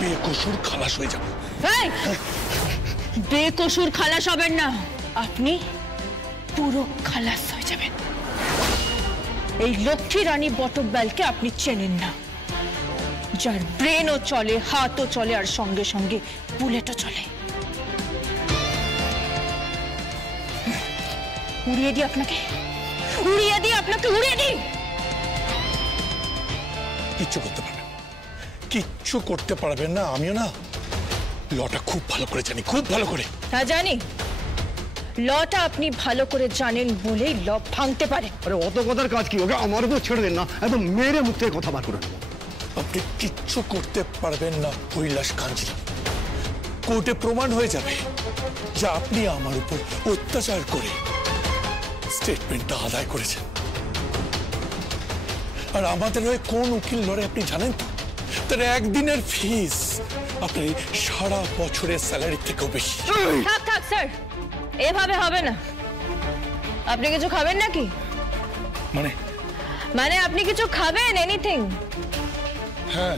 বেকসুর খালাস হয়ে যাবে। বেকসুর খালাস হবেন না, আপনি পুরো খালাস হয়ে যাবেন। এই লক্ষ্মী রানী বটব্যালকে আপনি চেনেন না, যার ব্রেনও চলে, হাতও চলে, আর সঙ্গে সঙ্গে বুলেটও চলে। উড়িয়ে দিই আপনাকে, উড়িয়ে দিই আপনাকে, উড়িয়ে দিই। কিচ্ছু করতে পারবেন, কিচ্ছু করতে পারবেন না। আমিও না লটা খুব ভালো করে জানি, খুব ভালো করে। হ্যাঁ জানি, লটা আপনি ভালো করে জানেন বলেই ল ভাঙতে পারে। আরে অত কথার কাজ কি? ওকে আমার উপর ছেড়ে দেন না, একদম মেরে মুখ থেকে কথা বার করে নেবো। আপনি কিচ্ছু করতে পারবেন না কৈলাস কাঞ্জি। কোর্টে প্রমাণ হয়ে যাবে যে আপনি আমার উপর অত্যাচার করে স্টেটমেন্টটা আদায় করেছেন। আর আমাদের হয়ে কোন উকিল লড়ে আপনি জানেন তো? তার একদিনের ফিস আপনার সারা বছরের স্যালারি থেকেও বেশি। থাক থাক স্যার, এভাবে হবে না। আপনি কিছু খাবেন নাকি? মানে আপনি কিছু খাবেন? এনিথিং? হ্যাঁ,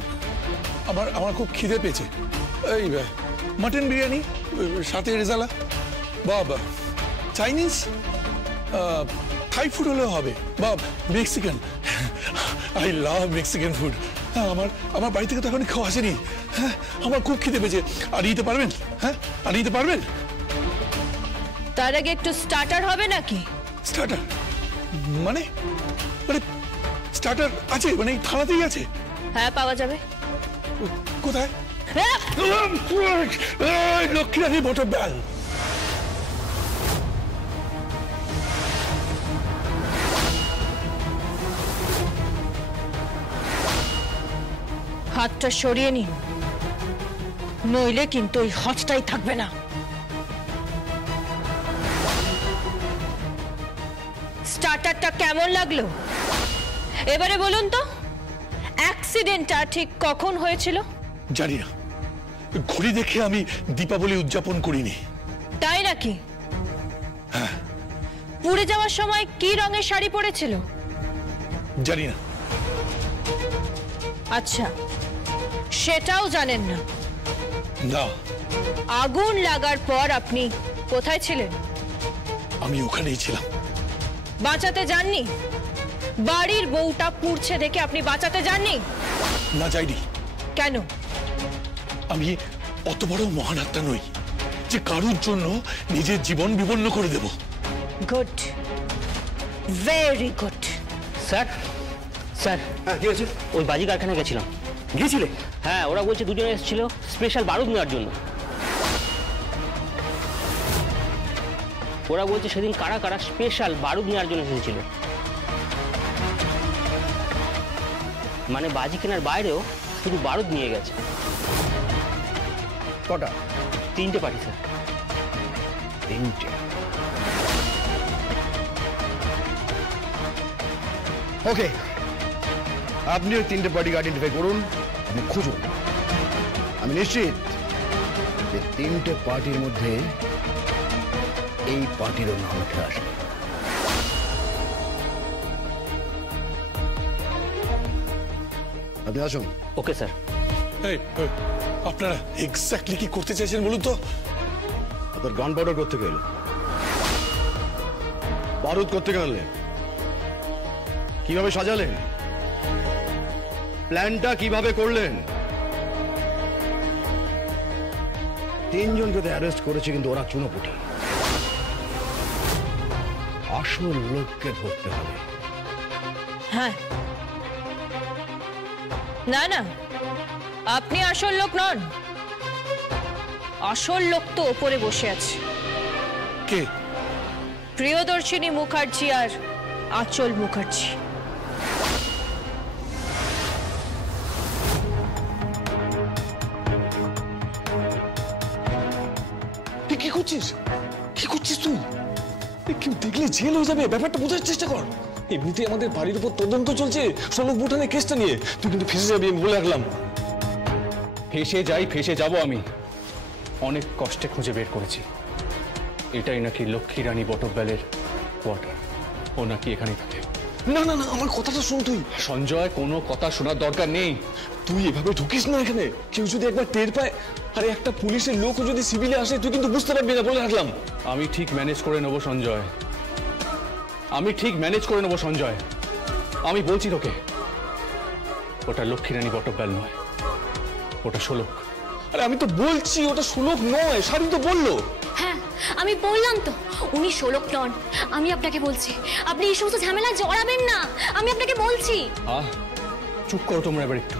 আমার খুব খিদে পেয়েছে। এই মাটন বিরিয়ানি, সাথে রেজালা, বাবা চাইনিজ, থাই ফুড হলেও হবে, বা Mexican. I love Mexican food. হ্যাঁ, আমার বাড়ি থেকে তো এখন খাওয়া আসেনি। হ্যাঁ, আমার খুব খিদে পেয়েছে। আনিয়ে দিতে পারবেন? হ্যাঁ, আনিয়ে দিতে পারবেন? তার আগে একটু স্টার্টার হবে নাকি? স্টার্টার মানে স্টার্টার আছে, মানে থানাতেই আছে? হ্যাঁ, পাওয়া যাবে। কোথায়? লক্ষ্মী রানী বটব্যাল। হাতটা সরিয়ে নিন, নইলে কিন্তু ওই হজটাই থাকবে না। স্টার্টারটা কেমন লাগলো এবারে বলুন তো? অ্যাক্সিডেন্টটা ঠিক কখন হয়েছিল? জানি না, ঘড়ি দেখে আমি দীপাবলি উদযাপন করিনি। তাই নাকি? হ্যাঁ। পুড়ে যাওয়ার সময় কি রঙের শাড়ি পরেছিল? জানি না। আচ্ছা, সেটাও জানেন না? না। আগুন লাগার পর আপনি কোথায় ছিলেন? আমি ওখানেই ছিলাম। বাঁচাতে যাননি? বাড়ির বউটা পুড়ছে দেখে আপনি বাঁচাতে যাননি? না, যাইনি। কেন? আমি অত বড় মহান আত্মা নই যে কারোর জন্য নিজের জীবন বিপন্ন করে দেব। Good, very good. Sir sir, হ্যাঁ, কি হয়েছে? ওই বাজি কারখানা গেছিলাম। গিয়েছিলে? হ্যাঁ, ওরা বলছে দুজনে এসেছিল স্পেশাল বারুদ নেওয়ার জন্য। ওরা বলছে সেদিন কারা কারা স্পেশাল বারুদ নেওয়ার জন্য এসেছিল। মানে বাজি কেনার বাইরেও শুধু বারুদ নিয়ে গেছে। কটা? 3টে পার্টি স্যার। 3টে? ওকে, আপনি ওই 3টে পার্টিকে আইডেন্টিফাই করুন, আপনি খুঁজুন। আমি নিশ্চিত যে 3টে পার্টির মধ্যে এই পার্টিরও নাম উঠে আসবে। আপনি আসুন। Okay sir. আপনারা এক্স্যাক্টলি কি করতে চাইছেন বলুন তো? আপনার গান পাউডার করতে গেল, বারুদ করতে গেলেন, কিভাবে সাজালেন, প্ল্যানটা কিভাবে করলেন? 3 জনকে তো অ্যারেস্ট করেছে, কিন্তু ওরা চুনোপুটি। আসল লোককে ধরতে হবে। হ্যাঁ, না না, আপনি আসল লোক নন। আসল লোক তো ওপরে বসে আছে। কে? প্রিয়দর্শিনী মুখার্জি আর আঁচল মুখার্জি। কি করছিস? কি করছিস তুই? কেউ দেখলে জেল হয়ে যাবে, ব্যাপারটা বোঝার চেষ্টা কর। এমনিতেই আমাদের বাড়ির উপর তদন্ত চলছে সনক বুটানের কেসটা নিয়ে। তুই কিন্তু ফেসে যাবি, আমি বলে রাখলাম। ফেসে যাব আমি। অনেক কষ্টে খুঁজে বের করেছি, এটাই নাকি লক্ষ্মী রানী বটব্যালের কোয়ার্টার। ও নাকি এখানেই থাকে। না না না, আমার কথাটা শুন তুই। সঞ্জয়, কোনো কথা শোনার দরকার নেই। তুই এভাবে ঢুকিস না এখানে। কেউ যদি একবার টের পায়, আরে একটা পুলিশের লোকও যদি সিভিলে আসে, তুই কিন্তু বুঝতে পারবি না, বলে রাখলাম। আমি ঠিক ম্যানেজ করে নেব সঞ্জয়, আমি ঠিক ম্যানেজ করে নেব সঞ্জয়। আমি বলছি তোকে, ওটা লক্ষ্মীরানী বটব্যাল নয়, ওটা শোলক। আরে আমি তো বলছি ওটা শোলক নয়, স্বাধীন তো বললো। হ্যাঁ আমি বললাম তো উনি শোলক নন। আমি আপনাকে বলছি আপনি এই সমস্ত ঝামেলা জড়াবেন না, আমি আপনাকে বলছি। চুপ করো তোমরা এবার একটু।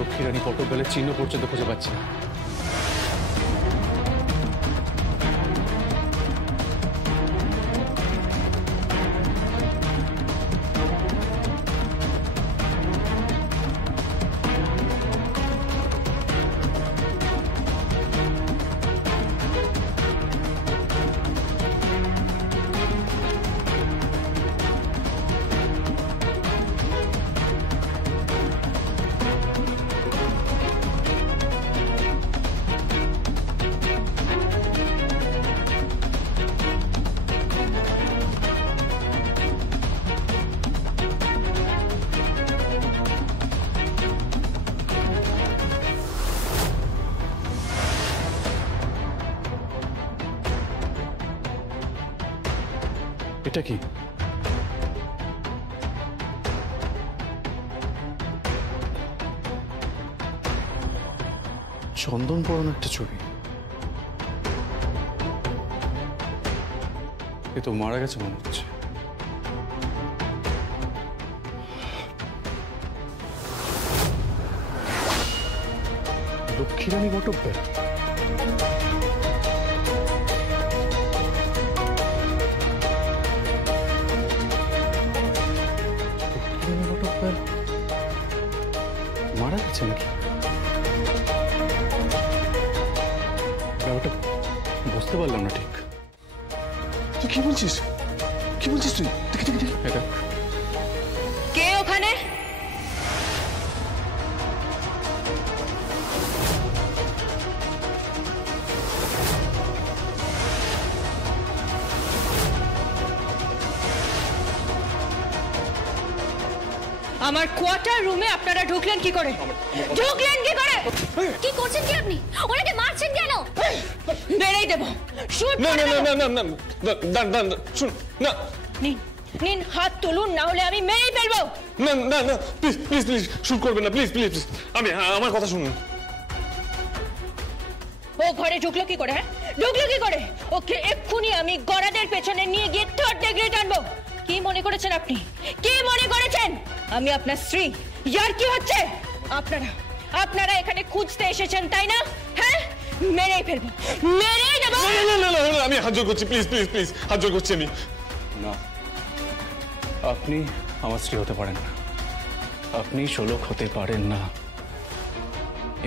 লক্ষ্মীরানী বটব্যালের চিহ্ন পর্যন্ত খুঁজে পাচ্ছি না। এটা কি? চন্দন পরানো একটা ছবি। এ তো মারা গেছে মনে হচ্ছে। লক্ষ্মীরানী বটব্যাল। মারা গেছে নাকি? ব্যাপারটা বুঝতে পারলাম না ঠিক। তুই কি বলছিস? কি বলছিস তুই? দেখি দেখি দেখি। এটা কে ওখানে? আমার কোয়ার্টার রুমে আপনারা ঢুকলেন কি করে? ঢুকলেন কি করে? কি করছেন কি আপনি? ওনাকে মারছেন কেন? বেরেই দেব। শুট না না না না না না না না শুন না। নিন নিন হাত তুলুন, না হলে আমি মেরেই ফেলবো। না না না প্লিজ প্লিজ প্লিজ শুট করবেন না, প্লিজ প্লিজ প্লিজ। আমি আমার কথা শুনুন। ও ঘরে ঢুকলো কি করে? হ্যাঁ ঢুকলো কি করে? ওকে এক্ষুনি আমি গরাদের পেছনে নিয়ে গিয়ে 3rd ডিগ্রি টানবো। কি মনে করেছেন আপনি? কি মনে করেছেন আমি আপনার স্ত্রী? ইয়ার কি হচ্ছে? আপনারা এখানে খুঁজতে এসেছেন তাই না? হ্যাঁ মেরেই ফেলবো, মেরেই দেবো। না না না আমি হাত জোর করছি, প্লিজ প্লিজ প্লিজ হাত জোর করছি আমি। না, আপনি আমার স্ত্রী হতে পারেন না, আপনি শোলক হতে পারেন না।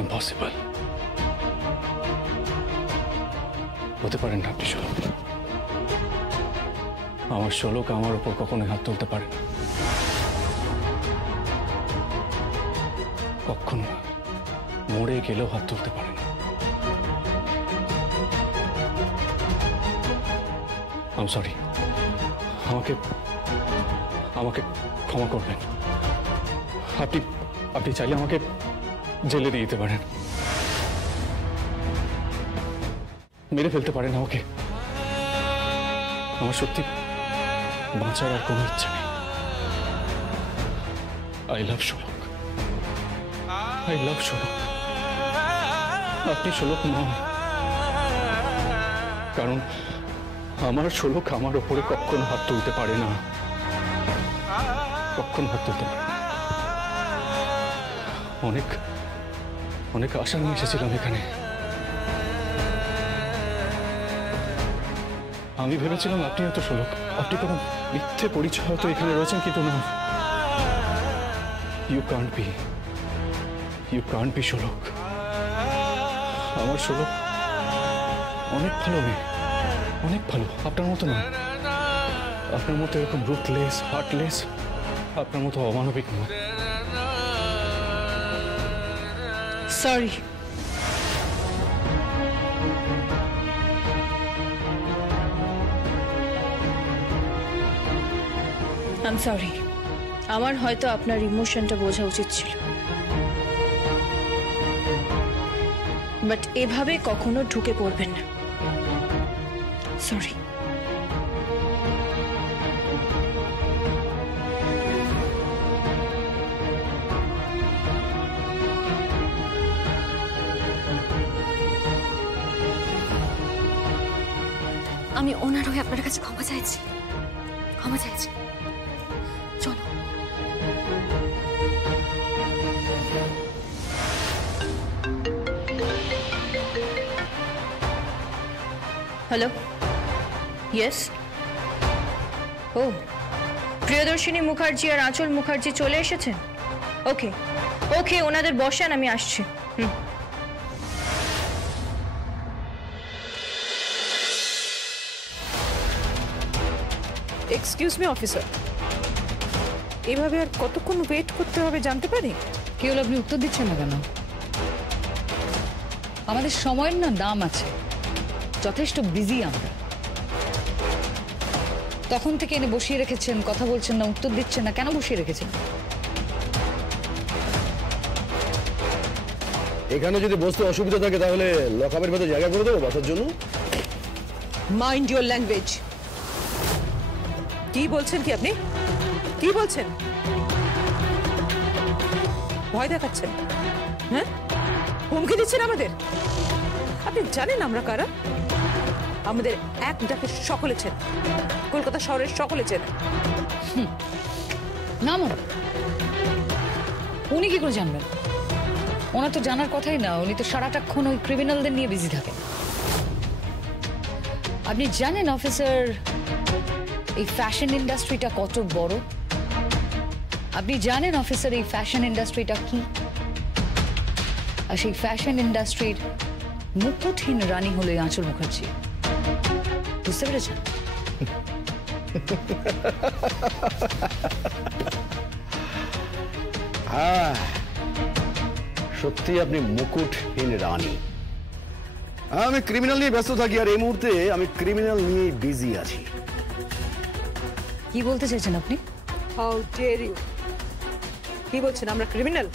ইম্পসিবল। হতে পারেন না আপনি শোলক। আমার শোলক আমার উপর কখনোই হাত তুলতে পারে না, কখনো না। মরে গেলেও হাত তুলতে পারে না। I am sorry. আমাকে ক্ষমা করবেন। আপনি চাইলে আমাকে জেলে দিয়ে দিতে পারেন, মেরে ফেলতে পারেন আমাকে। আমার সত্যি বাঁচার আর কোনো ইচ্ছা নেই। I love Sholok, I love Sholok. আপনি শোলক নন, কারণ আমার শোলক আমার ওপরে কখনো হাত তুলতে পারে না, কখনো হাত তুলতে পারে না। অনেক অনেক আশা নিয়ে এসেছিলাম এখানে। আমি ভেবেছিলাম আপনি হয়তো শোলক, আপনি কোনো মিথ্যে পরিচয় হয়তো এখানে রয়েছেন, কিন্তু না, ইউ কান্ট বি শোলক। আমার শোলক অনেক ভালো মেয়ে, অনেক ভালো, আপনার মতো নয়। আপনার মতো এরকম রুথলেস, হার্টলেস, আপনার মতো অমানবিক নয়। Sorry, I am sorry. আমার হয়তো আপনার ইমোশনটা বোঝা উচিত ছিল, বাট এভাবে কখনো ঢুকে পড়বেন না। সরি। আমি ওনার হয়ে আপনার কাছে ক্ষমা চাইছি, ক্ষমা চাইছি। চলো। Hello, yes. ও, প্রিয়দর্শিনী মুখার্জি আর আঁচল মুখার্জি চলে এসেছেন? ওকে ওকে, ওনাদের বসান, আমি আসছি। এক্সকিউজ মি অফিসার, এভাবে আর কতক্ষণ ওয়েট করতে হবে জানতে পারি? কি হলো, আপনি উত্তর দিচ্ছেন না কেন? আমাদের সময়ের না দাম আছে, যথেষ্ট বিজি আমরা। তখন থেকে এনে বসিয়ে রেখেছেন, কথা বলছেন না, উত্তর দিচ্ছেন না, কেন বসিয়ে রেখেছেন? এখানে যদি বসতে অসুবিধা থাকে তাহলে লকআপের ভেতর জায়গা করে দেবো বসার জন্য। Mind your language. কি বলছেন কি আপনি? কি বলছেন? ভয় দেখাচ্ছেন? হ্যাঁ, হুমকি দিচ্ছেন আমাদের? আপনি জানেন আমরা কারা? আমাদের এক ডাকে সকলে চেনে, কলকাতা শহরের সকলে চেনে। না মনে, উনি কি করে জানবেন? ওনার তো জানার কথাই না, উনি তো সারাটাক্ষণ ওই ক্রিমিনালদের নিয়ে বিজি থাকেন। আপনি জানেন অফিসার, এই ফ্যাশন ইন্ডাস্ট্রিটা কত বড়? আপনি জানেন অফিসার, এই ফ্যাশন ইন্ডাস্ট্রিটা কি? আর সেই ফ্যাশন ইন্ডাস্ট্রির মুকুটহীন রানী হলো এই আঁচল মুখার্জি। বুঝতে পেরেছেন? হ্যাঁ, সত্যি আপনি মুকুটহীন রানী। আমি ক্রিমিনাল নিয়ে ব্যস্ত থাকি, আর এই মুহূর্তে আমি ক্রিমিনাল নিয়ে বিজি আছি। কি বলতে চাইছেন আপনি? How dare you! কি বলছেন? আমরা ক্রিমিনাল?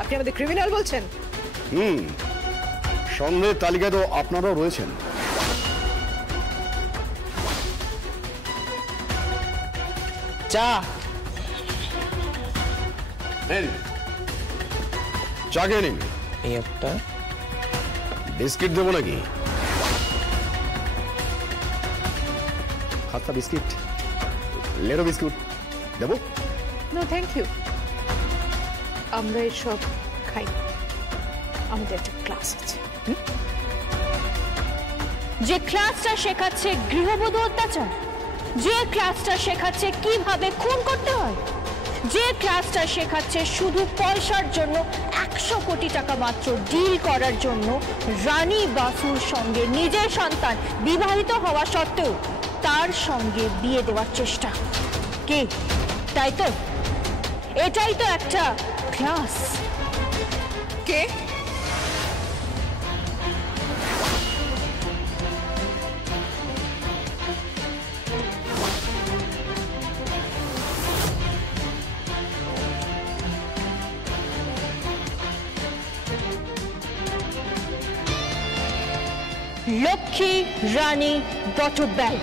আপনি আমাদের ক্রিমিনাল বলছেন? সন্দেহের তালিকায় তো আপনারাও রয়েছেন। চা চা খেয়ে নিন। এই একটা বিস্কিট দেবো নাকি? খাস্তা বিস্কিট, লেরো বিস্কুট দেবো? নো থ্যাংক ইউ, আমরা এসব খাই, আমাদের একটা ক্লাস আছে। যে ক্লাসটা শেখাচ্ছে গৃহবধূ অত্যাচার, যে ক্লাসটা শেখাচ্ছে কিভাবে খুন করতে হয়, যে ক্লাসটা শেখাচ্ছে শুধু পয়সার জন্য 100 কোটি টাকা মাত্র ডিল করার জন্য রানী বাসুর সঙ্গে নিজের সন্তান বিবাহিত হওয়া সত্ত্বেও তার সঙ্গে বিয়ে দেওয়ার চেষ্টা, কে? তাই তো, এটাই তো একটা ক্লাস। কে? লক্ষ্মী রানী বটব্যাল।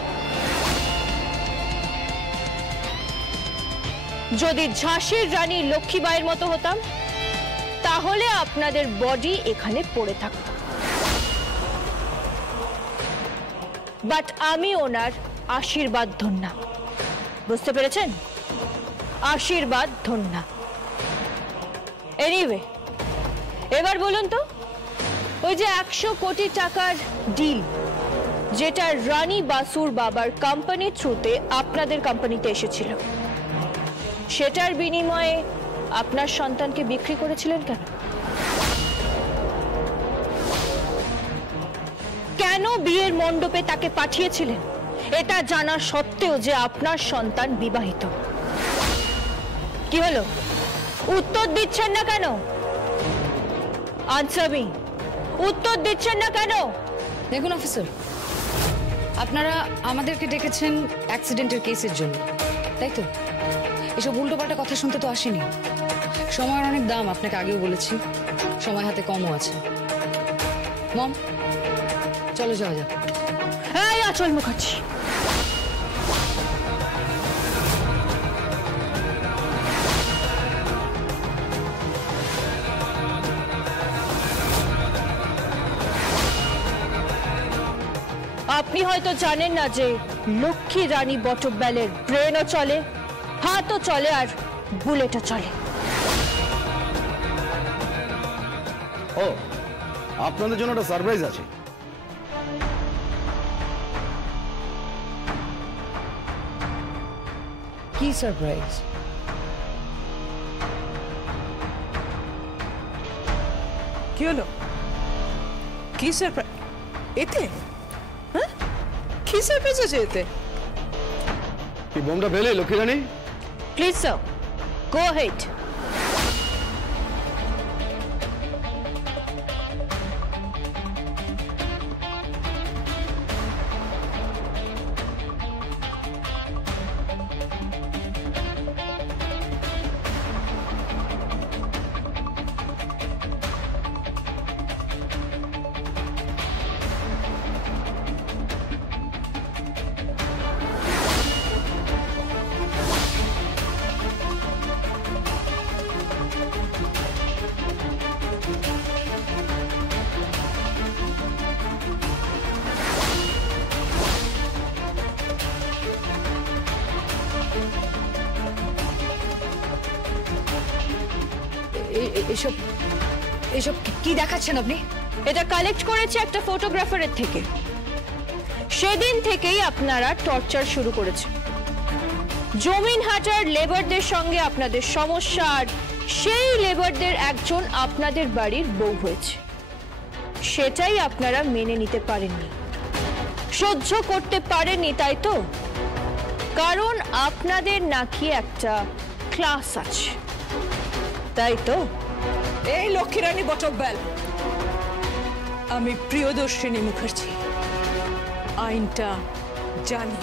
যদি ঝাঁসির রানী লক্ষ্মীবাইয়ের মতো হতাম তাহলে আপনাদের বডি এখানে পড়ে থাকত, বাট আমি ওনার আশীর্বাদ ধন্যা। বুঝতে পেরেছেন? আশীর্বাদ ধন্যা। এনিওয়ে, এবার বলুন তো, ওই যে 100 কোটি টাকার ডিল যেটা রানী বাসুর বাবার কোম্পানির থ্রুতে আপনাদের কোম্পানিতে এসেছিল, সেটার বিনিময়ে আপনার সন্তানকে বিক্রি করেছিলেন কেন? কেন বিয়ের মণ্ডপে তাকে পাঠিয়েছিলেন এটা জানা সত্ত্বেও যে আপনার সন্তান বিবাহিত? কি হলো, উত্তর দিচ্ছেন না কেন? আনসার মি, উত্তর দিচ্ছেন না কেন? দেখুন অফিসার, আপনারা আমাদেরকে ডেকেছেন অ্যাক্সিডেন্টের কেসের জন্য, তাই তো? এসব উল্টোপাল্টা কথা শুনতে তো আসেনি। সময়ের অনেক দাম, আপনাকে আগেও বলেছি, সময় হাতে কমও আছে। মম, চলো যাওয়া যাক। হ্যাঁ, আচল মুখার্জি, আপনি হয়তো জানেন না যে লক্ষ্মী রানী বটব্যালের ব্রেনও চলে, হাতও চলে, আর বুলেটও চলে। ও, আপনাদের জন্য একটা সারপ্রাইজ আছে। কি সারপ্রাইজ? কি হলো? কি সারপ্রাইজ এতে? হ্যাঁ, কি সারপ্রাইজ আছে এতে? কি বোমটা ফেলে Lakshmi Rani? Please sir, go ahead. এসব এসব কি দেখাচ্ছেন আপনি? এটা কালেক্ট করেছে একটা ফটোগ্রাফারের থেকে। সেদিন থেকেই আপনারা টর্চার শুরু করেছে। জমিন হাটার লেবারদের সঙ্গে আপনাদের সমস্যা, আর সেই লেবারদের একজন আপনাদের বাড়ির বউ হয়েছে। সেটাই আপনারা মেনে নিতে পারেননি, সহ্য করতে পারেননি, তাই তো? কারণ আপনাদের নাকি একটা ক্লাস আছে, তাই তো? এই লক্ষ্মীরানী বটব্যাল, আমি প্রিয়দর্শিনী মুখার্জি, আইনটা জানি।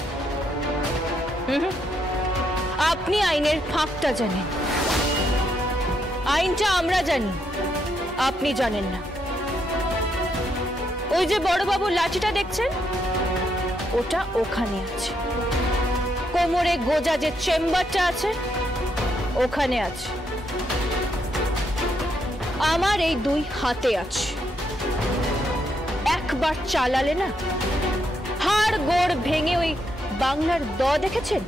আপনি আইনের ফাঁকটা জানেন, আইনটা আমরা জানি, আপনি জানেন না। ওই যে বড়বাবুর লাঠিটা দেখছেন, ওটা ওখানে আছে। কোমরে গোজা যে চেম্বারটা আছে, ওখানে আছে। আমার এই 2 হাতে আছে। একবার চালালে না, হাড় গোড় ভেঙে ওই বাংলার দ দেখেছেন,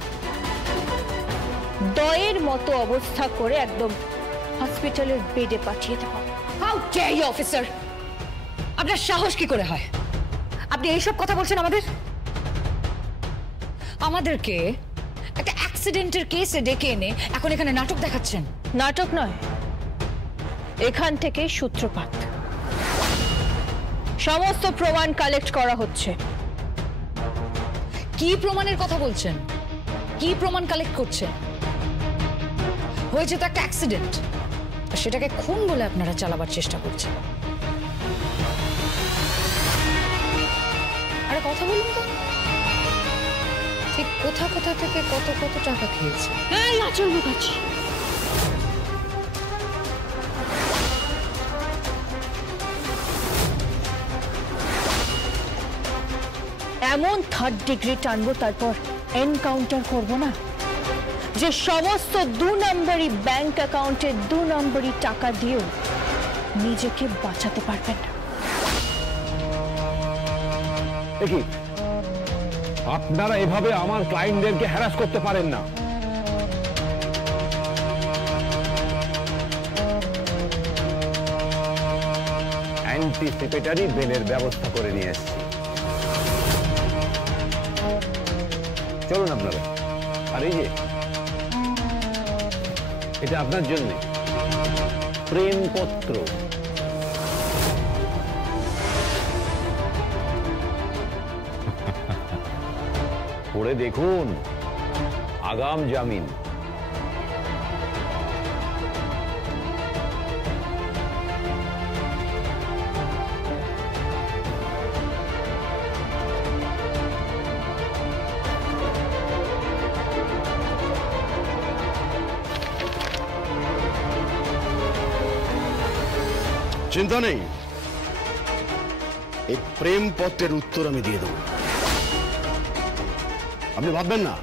দয়ের মতো অবস্থা করে একদম হসপিটালের বেডে পাঠিয়ে দেব। How dare you officer! আপনার সাহস কি করে হয়? আপনি এইসব কথা বলছেন আমাদেরকে একটা অ্যাক্সিডেন্টের কেসে ডেকে এনে এখন এখানে নাটক দেখাচ্ছেন। নাটক নয়, এখান থেকে সূত্রপাত। সমস্ত প্রমাণ কালেক্ট করা হচ্ছে। কি প্রমাণের কথা বলছেন? কি প্রমাণ কালেক্ট করছেন? হয়েছে তো একটা অ্যাক্সিডেন্ট, আর সেটাকে খুন বলে আপনারা চালাবার চেষ্টা করছেন। আরে কথা বলুন তো, ঠিক কোথা কোথা থেকে কত কত টাকা খেয়েছে? এই আচল মুখার্জি, এমন 3rd ডিগ্রি টানবো, তারপর এনকাউন্টার করব না? যে সমস্ত 2 নম্বরই ব্যাংক অ্যাকাউন্টে 2 নম্বরই টাকা দিয়েও নিজেকে বাঁচাতে পারবেন না। কি আপনারা এভাবে আমার ক্লায়েন্টদেরকে হ্যারাস করতে পারেন না। অ্যান্টিসিপেটরি বেলের ব্যবস্থা করে নিয়ে এসেছি, চলুন আপনারা। আর এই যে এটা আপনার জন্য প্রেমপত্র। পড়ে দেখুন, আগাম জামিন। চিন্তা নেই, এই প্রেমপত্রের উত্তর আমি দিয়ে দেব। আপনি ভাববেন না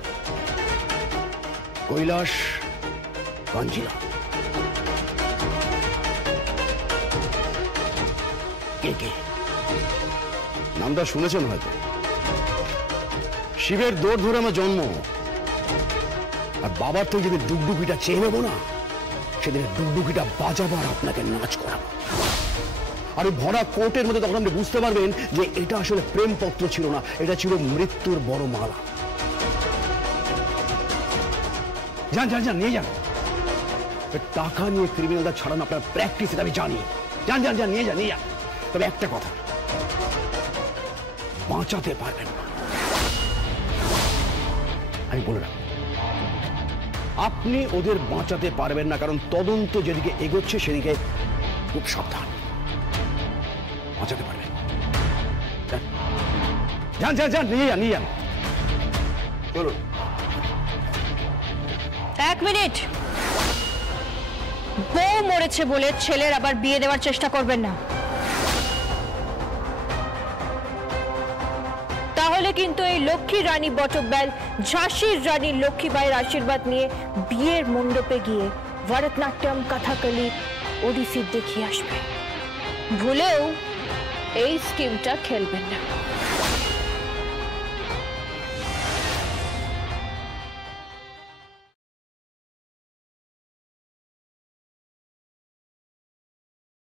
কৈলাস কাঞ্জিলাল। কে নামটা শুনেছেন হয়তো। শিবের দৌড় ধরে আমার জন্ম, আর বাবার তো যেদিন ডুগডুগিটা চেয়ে নেবো না, সেদিন ডুগডুগিটা বাজাবো আর আপনাকে নাচ করাবো। আর ওই ভরা কোর্টের মধ্যে তখন আপনি বুঝতে পারবেন যে এটা আসলে প্রেমপত্র ছিল না, এটা ছিল মৃত্যুর বড় মালা। যান যান যান, নিয়ে যান। টাকা নিয়ে ক্রিমিনালরা ছাড়ানো আপনার প্র্যাকটিস, এটা আমি জানি। যান যান যান, নিয়ে যান নিয়ে যান। তবে একটা কথা, বাঁচাতে পারবেন না, আমি বলে রাখবো। আপনি ওদের বাঁচাতে পারবেন না, কারণ তদন্ত যেদিকে এগোচ্ছে সেদিকে খুব সাবধান। বাঁচাতে পারবেন। যান যান যান, নিয়ে যান নিয়ে যান, চলুন। 1 মিনিট। বউ মরেছে বলে ছেলের আবার বিয়ে দেওয়ার চেষ্টা করবেন না, তাহলে কিন্তু এই লক্ষ্মী রানী বটব্যাল ঝাঁসির রানী লক্ষ্মীবাইয়ের আশীর্বাদ নিয়ে বিয়ের মণ্ডপে গিয়ে ভরতনাট্যম, কথাকলি, ওডিসি দেখিয়ে আসবে। ভুলেও এই স্কিমটা খেলবেন না।